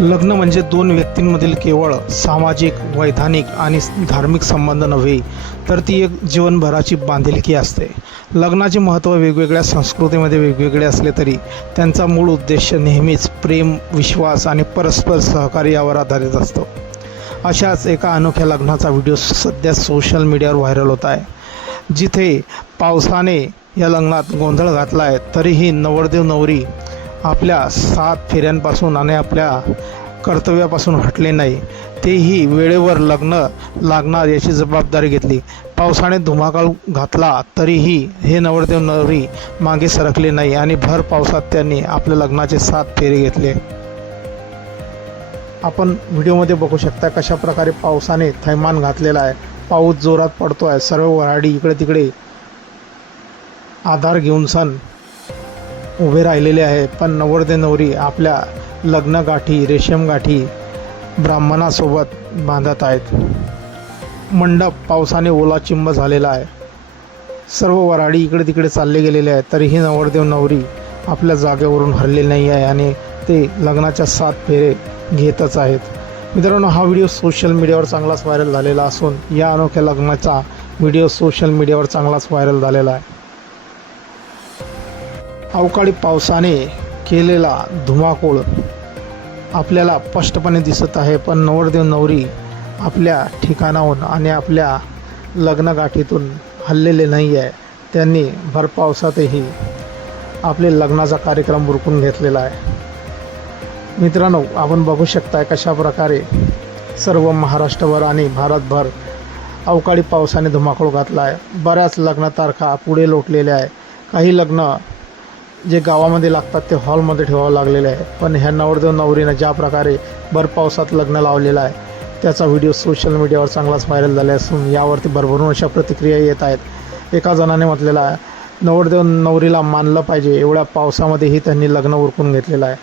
लग्न म्हणजे दोन व्यक्तींमधील केवळ सामाजिक, वैधानिक आणि धार्मिक संबंध नव्हे, तर ती एक जीवनभराची बांधिलकी असते. लग्नाचे महत्त्व वेगवेगळ्या संस्कृतीमध्ये वेगवेगळे असले तरी त्यांचा मूळ उद्देश नेहमीच प्रेम, विश्वास आणि परस्पर सहकार्य यावर आधारित असतो. अशाच एका अनोख्या लग्नाचा व्हिडिओ सध्या सोशल मीडियावर व्हायरल होत आहे. जिथे पावसाने या लग्नात गोंधळ घातला आहे, तरीही नवरदेव नवरी आपल्या 7 फेऱ्यांपासून आणि आपल्या कर्तव्यापासून हटले नाही. तेही वेळेवर लग्न लागणार याची जबाबदारी घेतली. पावसाने धुमाकूळ घातला तरीही हे नवरदेव नवरी मागे सरकले नाही आणि भर पावसात त्यांनी आपल्या लग्नाचे 7 फेरे घेतले. आपण व्हिडिओमध्ये बघू शकता कशा प्रकारे पावसाने थैमान घातलेला आहे. पाऊस जोरात पडतो आहे. सर्व वऱ्हाडी इकडे तिकडे आधार घेऊन सण उभे राहिलेले आहे. पण नवरदेव नवरी आपल्या लग्नगाठी, रेशीमगाठी ब्राह्मणासोबत बांधत आहेत. मंडप पावसाने ओलाचिंब झालेला आहे. सर्व वऱ्हाडी इकडे तिकडे चालले गेलेले आहेत. तरीही नवरदेव नवरी आपल्या जागेवरून हललेले नाही आहे आणि ते लग्नाच्या 7 फेरे घेतच आहेत. मित्रांनो, हा व्हिडिओ सोशल मीडियावर चांगलाच व्हायरल झालेला असून या अनोख्या लग्नाचा व्हिडिओ सोशल मीडियावर चांगलाच व्हायरल झालेला आहे. अवकाळी पावसाने केलेला धुमाकूळ आपल्याला स्पष्टपणे दिसत आहे. पण नवरदेव नवरी आपल्या ठिकाणाहून आणि आपल्या लग्नगाठीतून हललेले नाही आहे. त्यांनी भर पावसातही आपले लग्नाचा कार्यक्रम उरकून घेतलेला आहे. मित्रांनो, आपण बघू शकताय कशा प्रकारे सर्व महाराष्ट्रभर आणि भारतभर अवकाळी पावसाने धुमाकूळ घातला आहे. बऱ्याच लग्न तारखा पुढे लोटलेल्या आहे. काही लग्न जे गावामध्ये लागतात ते हॉलमध्ये ठेवावं लागलेलं आहे. पण ह्या नवरदेव नवरीनं ज्या प्रकारे भर पावसात लग्न लावलेलं आहे त्याचा व्हिडिओ सोशल मीडियावर चांगलाच व्हायरल झाला असून यावरती भरभरून अशा प्रतिक्रिया येत आहेत. एका जणाने म्हटलेलं आहे, नवरदेव नवरीला मानलं पाहिजे, एवढ्या पावसामध्येही त्यांनी लग्न उरकून घेतलेलं आहे.